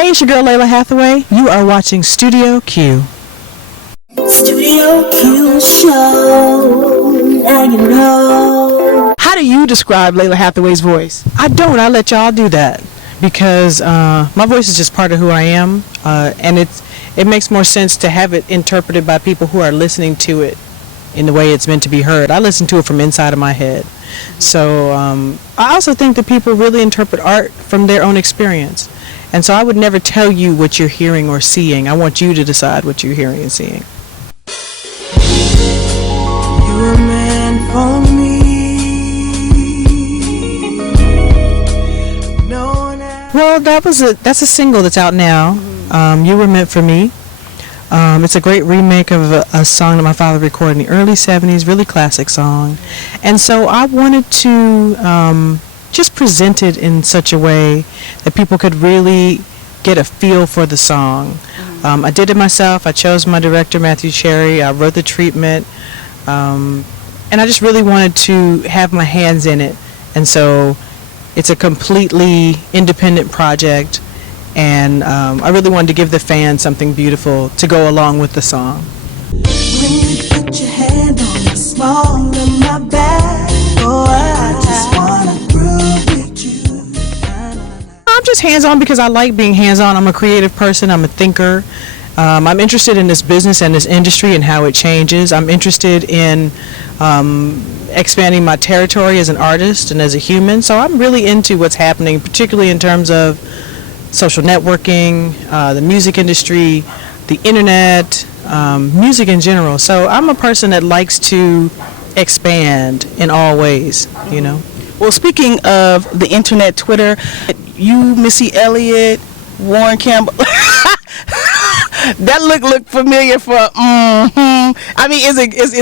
Hey, it's your girl Lalah Hathaway. You are watching Studio Q. Studio Q show. Now you know. How do you describe Lalah Hathaway's voice? I don't. I let y'all do that because my voice is just part of who I am, and it makes more sense to have it interpreted by people who are listening to it in the way it's meant to be heard. I listen to it from inside of my head. So I also think that people really interpret art from their own experience. And so I would never tell you what you're hearing or seeing. I want you to decide what you're hearing and seeing. You're meant for me. Well, that's a single that's out now. You Were Meant for Me. It's a great remake of a song that my father recorded in the early 70s, really classic song. And so I wanted to just present it in such a way that people could really get a feel for the song. I did it myself. I chose my director, Matthew Cherry. I wrote the treatment. And I just really wanted to have my hands in it. And so it's a completely independent project. And I really wanted to give the fans something beautiful to go along with the song. When you put your hand on the small of my back, oh, I just wanna prove with you. I'm just hands-on because I like being hands-on. I'm a creative person. I'm a thinker. I'm interested in this business and this industry and how it changes. I'm interested in expanding my territory as an artist and as a human. So I'm really into what's happening, particularly in terms of social networking, the music industry, the internet, music in general. So I'm a person that likes to expand in all ways, you know. Well, speaking of the internet, Twitter, you, Missy Elliott, Warren Campbell, that look familiar for, I mean, is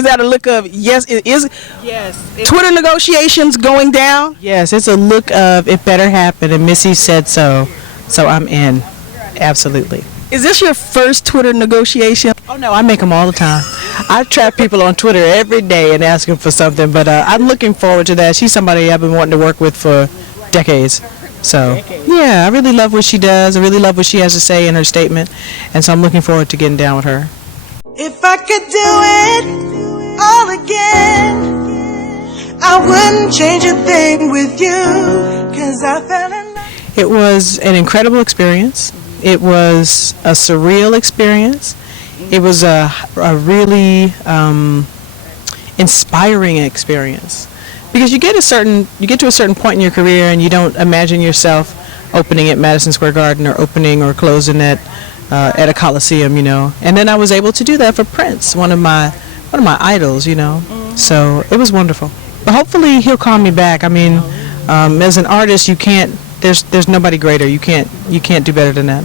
that a look of, yes, it is? Yes. Twitter negotiations going down? Yes, it's a look of it better happen, and Missy said so. So I'm in, absolutely. Is this your first Twitter negotiation? Oh no, I make them all the time. I trap people on Twitter every day and ask them for something, but I'm looking forward to that. She's somebody I've been wanting to work with for decades. So yeah, I really love what she does. I really love what she has to say in her statement, and so I'm looking forward to getting down with her. If I could do it all again, I wouldn't change a thing with you, 'cause I fell in love. It was an incredible experience. It was a surreal experience. It was a really inspiring experience, because you get to a certain point in your career and you don't imagine yourself opening at Madison Square Garden or opening or closing at a Coliseum, you know. And then I was able to do that for Prince, one of my idols, you know. So it was wonderful. But hopefully he'll call me back. I mean, as an artist, you can't. There's nobody greater. You can't do better than that.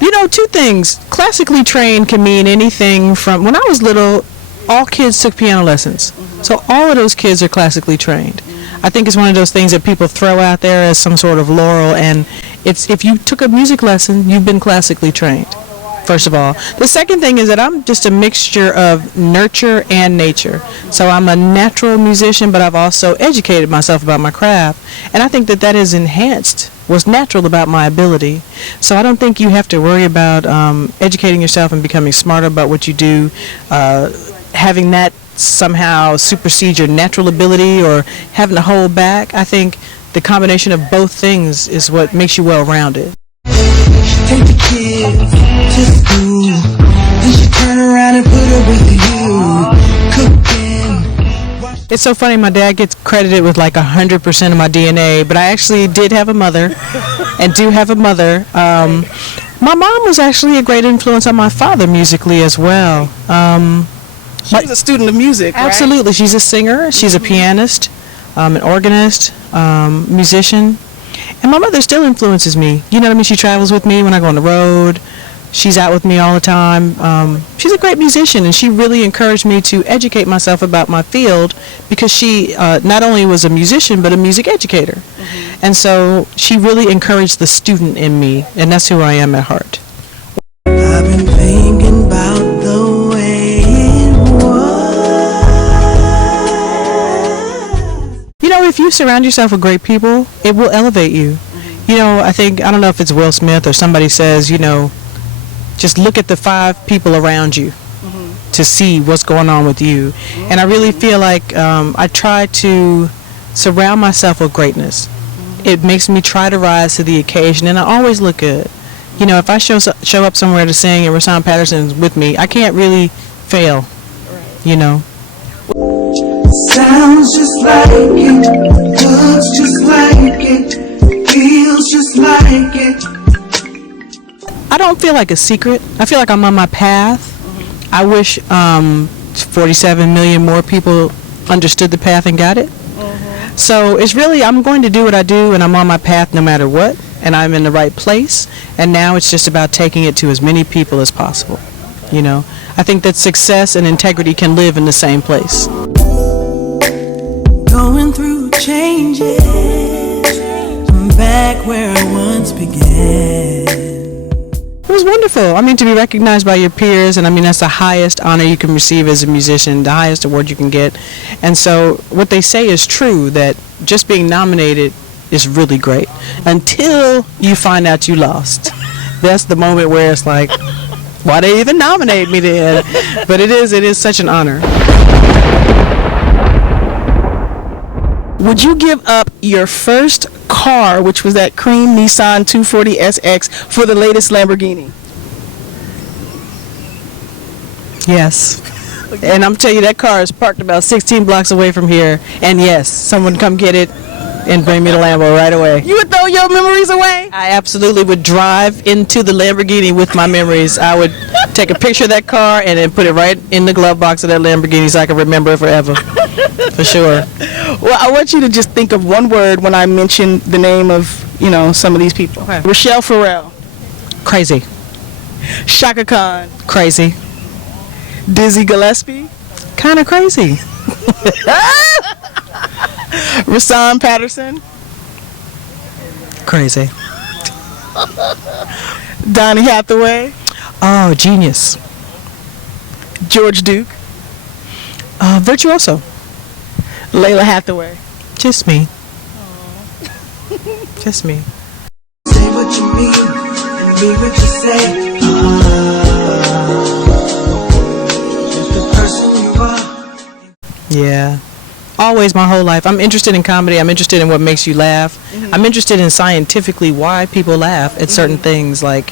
You know, two things. Classically trained can mean anything from, when I was little, all kids took piano lessons. So all of those kids are classically trained. I think it's one of those things that people throw out there as some sort of laurel, and it's, if you took a music lesson, you've been classically trained. First of all. The second thing is that I'm just a mixture of nurture and nature. So I'm a natural musician, but I've also educated myself about my craft. And I think that that has enhanced what's natural about my ability. So I don't think you have to worry about educating yourself and becoming smarter about what you do, having that somehow supersede your natural ability or having to hold back. I think the combination of both things is what makes you well-rounded. Take the kids to school, then she turn around and put her with you, cooking. It's so funny, my dad gets credited with like 100% of my DNA, but I actually did have a mother and do have a mother. My mom was actually a great influence on my father musically as well. She was a student of music, right? Absolutely. She's a singer, she's a pianist, an organist, musician. And my mother still influences me. You know what I mean? She travels with me when I go on the road. She's out with me all the time. She's a great musician, and she really encouraged me to educate myself about my field, because she not only was a musician, but a music educator. And so she really encouraged the student in me, and that's who I am at heart. I've been thinking about the way it was. surround yourself with great people, it will elevate you. You know, I don't know if it's Will Smith or somebody says, you know, just look at the 5 people around you to see what's going on with you. And I really feel like I try to surround myself with greatness. It makes me try to rise to the occasion, and I always look good. You know, if I show up somewhere to sing and Rashawn Patterson's with me, I can't really fail, you know. Sounds just like it, looks just like it, feels just like it. I don't feel like a secret. I feel like I'm on my path. I wish 47 million more people understood the path and got it. So it's really, I'm going to do what I do, and I'm on my path no matter what, and I'm in the right place, and now it's just about taking it to as many people as possible. You know, I think that success and integrity can live in the same place. Going through changes, I'm back where I once began. It was wonderful. I mean, to be recognized by your peers, and I mean, that's the highest honor you can receive as a musician, the highest award you can get. And so what they say is true, that just being nominated is really great until you find out you lost. That's the moment where it's like, why they even nominate me then? But it is such an honor. Would you give up your first car, which was that cream Nissan 240 SX, for the latest Lamborghini? Yes. And I'm telling you, that car is parked about 16 blocks away from here. And yes, someone come get it and bring me the Lambo right away. You would throw your memories away? I absolutely would drive into the Lamborghini with my memories. I would take a picture of that car and then put it right in the glove box of that Lamborghini so I can remember it forever. For sure. Well, I want you to just think of one word when I mention the name of, you know, some of these people. Okay. Rochelle Farrell. Crazy. Shaka Khan. Crazy. Dizzy Gillespie. Kind of crazy. Rashawn Patterson. Crazy. Donny Hathaway. Oh, genius. George Duke. Virtuoso. Lalah Hathaway. Just me. Just me. Say what you mean and mean what you say. Just the person you are. Yeah. Always, my whole life. I'm interested in comedy. I'm interested in what makes you laugh. I'm interested in scientifically why people laugh at certain things, like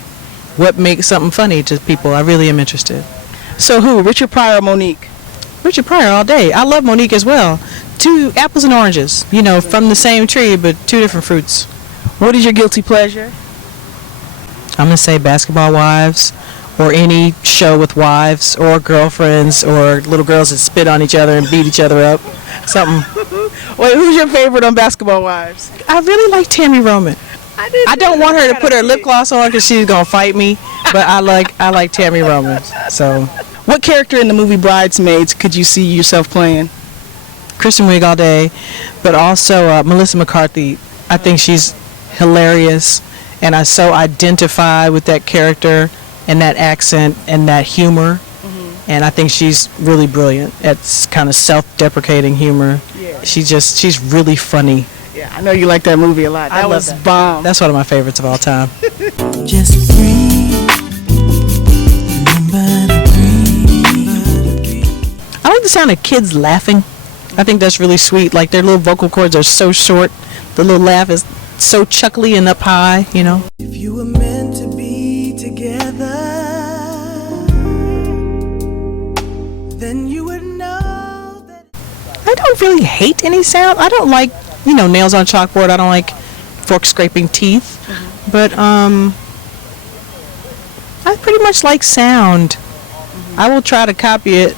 what makes something funny to people. I really am interested. So who? Richard Pryor or Monique? Richard Pryor all day. I love Monique as well. 2 apples and oranges, you know, from the same tree, but 2 different fruits. What is your guilty pleasure? I'm going to say Basketball Wives, or any show with wives or girlfriends or little girls that spit on each other and beat each other up. Something. Wait, who's your favorite on Basketball Wives? I really like Tammy Roman. I don't want her to put her lip gloss on because she's going to fight me, but I like Tammy Roman. So, what character in the movie Bridesmaids could you see yourself playing? Kristen Wiig all day, but also Melissa McCarthy. I think she's hilarious, and I so identify with that character and that accent and that humor. And I think she's really brilliant at kind of self-deprecating humor. Yeah. She's really funny. Yeah, I know you like that movie a lot. I love was that. bomb. That's one of my favorites of all time. Just breathe. Remember to breathe. I like the sound of kids laughing. I think that's really sweet. Like their little vocal cords are so short. The little laugh is so chuckly and up high, you know. If you were meant to be together, then you would know that. I don't really hate any sound. I don't like, you know, nails on chalkboard. I don't like fork scraping teeth. But I pretty much like sound. I will try to copy it,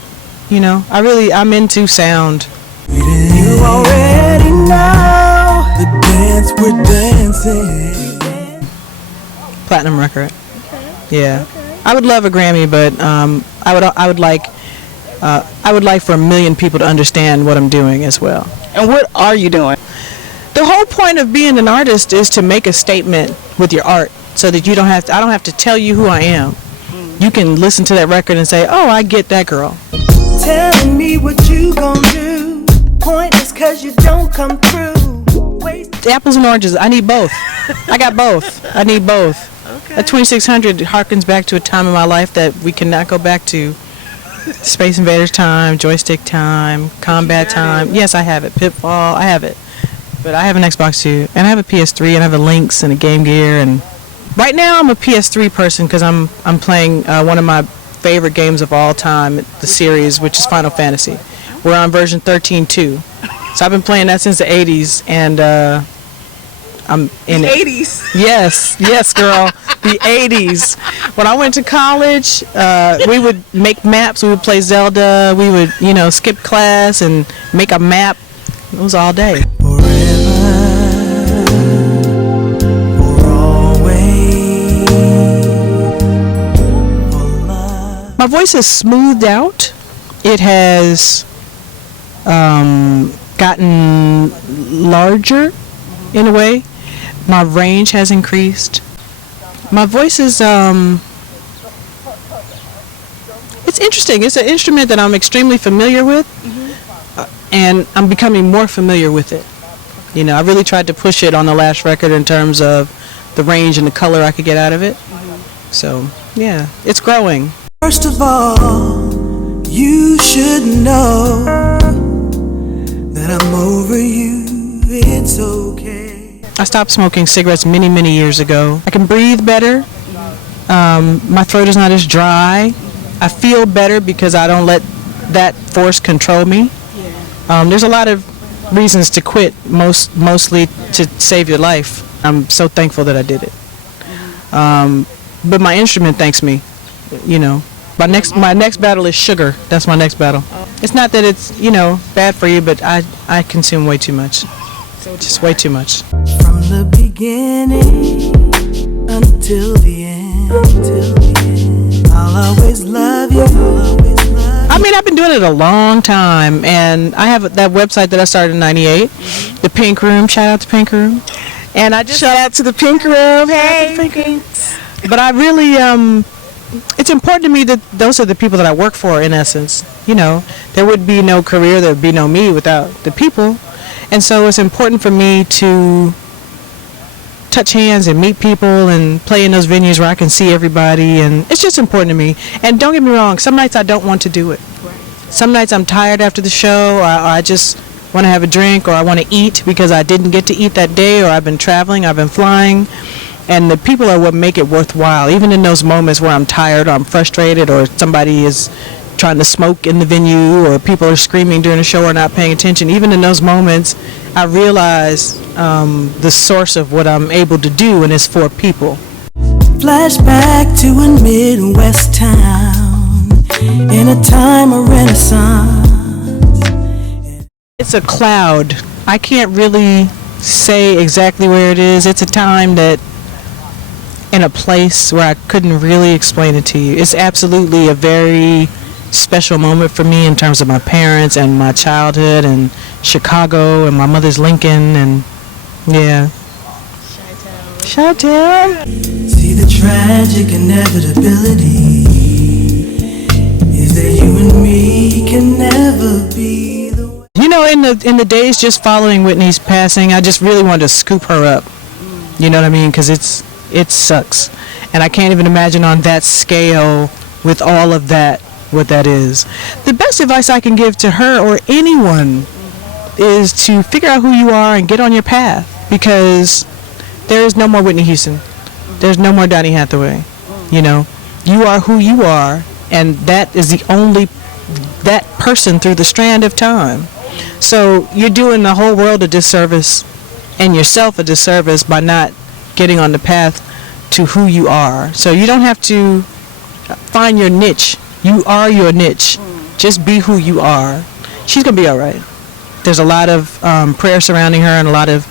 you know. I'm into sound. You already know the dance we're dancing. Platinum record. Yeah. I would love a Grammy, but I would like for 1 million people to understand what I'm doing as well. And what are you doing? The whole point of being an artist is to make a statement with your art, so that I don't have to tell you who I am. You can listen to that record and say, "Oh, I get that girl." Telling me what you gon' do, pointless 'cause you don't come through. apples and oranges. I need both. I got both. I need both. Okay. That 2600 harkens back to a time in my life that we cannot go back to. Space Invaders time, joystick time, combat time. Yes, I have it. Pitfall, I have it. But I have an Xbox too, and I have a PS3, and I have a Lynx and a Game Gear. And right now, I'm a PS3 person because I'm playing one of my favorite games of all time, the series, which is Final Fantasy. We're on version 13.2. So I've been playing that since the 80s, and I'm in it. 80s. Yes, girl. The 80s. When I went to college, we would make maps. We would play Zelda. We would, skip class and make a map. It was all day. My voice has smoothed out. It has gotten larger in a way. My range has increased. My voice is it's interesting. It's an instrument that I'm extremely familiar with, and I'm becoming more familiar with it. I really tried to push it on the last record in terms of the range and the color I could get out of it. So, yeah, it's growing. First of all, you should know that I'm over you. It's okay. I stopped smoking cigarettes many, many years ago. I can breathe better. My throat is not as dry. I feel better because I don't let that force control me. There's a lot of reasons to quit, mostly to save your life. I'm so thankful that I did it. But my instrument thanks me. My next battle is sugar. That's my next battle. It's not that it's bad for you, but I consume way too much. Just way too much. From the beginning until the end, I'll always love you. I mean, I've been doing it a long time, and I have that website that I started in '98, the Pink Room. Shout out to Pink Room. And I just shout out to the Pink Room. Hey, Pinks. But I really it's important to me that those are the people that I work for, in essence. There would be no career, there would be no me without the people. And so it's important for me to touch hands and meet people and play in those venues where I can see everybody. And it's just important to me. And don't get me wrong, some nights I don't want to do it. Some nights I'm tired after the show, or I just want to have a drink, or I want to eat because I didn't get to eat that day, or I've been traveling, I've been flying. And the people are what make it worthwhile, even in those moments where I'm tired, or I'm frustrated, or somebody is trying to smoke in the venue, or people are screaming during the show or not paying attention. Even in those moments, I realize the source of what I'm able to do, and it's for people. Flashback to a Midwest town in a time of Renaissance. It's a cloud. I can't really say exactly where it is. It's a time that, in a place where I couldn't really explain it to you. It's absolutely a very special moment for me in terms of my parents and my childhood and Chicago and my mother's Lincoln, and yeah. Chi-town. See, the tragic inevitability is that you and me can never be the way. In the days just following Whitney's passing, I just really wanted to scoop her up. You know what I mean? Because it sucks. And I can't even imagine on that scale with all of that, what that is. The best advice I can give to her or anyone is to figure out who you are and get on your path, because there is no more Whitney Houston. There's no more Donny Hathaway. You are who you are, and that is that person through the strand of time. So you're doing the whole world a disservice and yourself a disservice by not getting on the path to who you are. So you don't have to find your niche. You are your niche. Just be who you are. She's going to be all right. There's a lot of prayer surrounding her, and a lot of,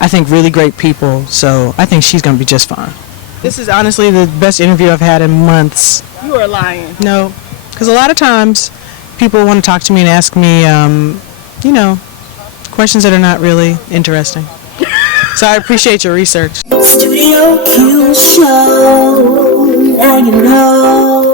I think, really great people. So I think she's going to be just fine. This is honestly the best interview I've had in months. You are lying. No, because a lot of times people want to talk to me and ask me, questions that are not really interesting. So I appreciate your research. Studio Q Show, now you know.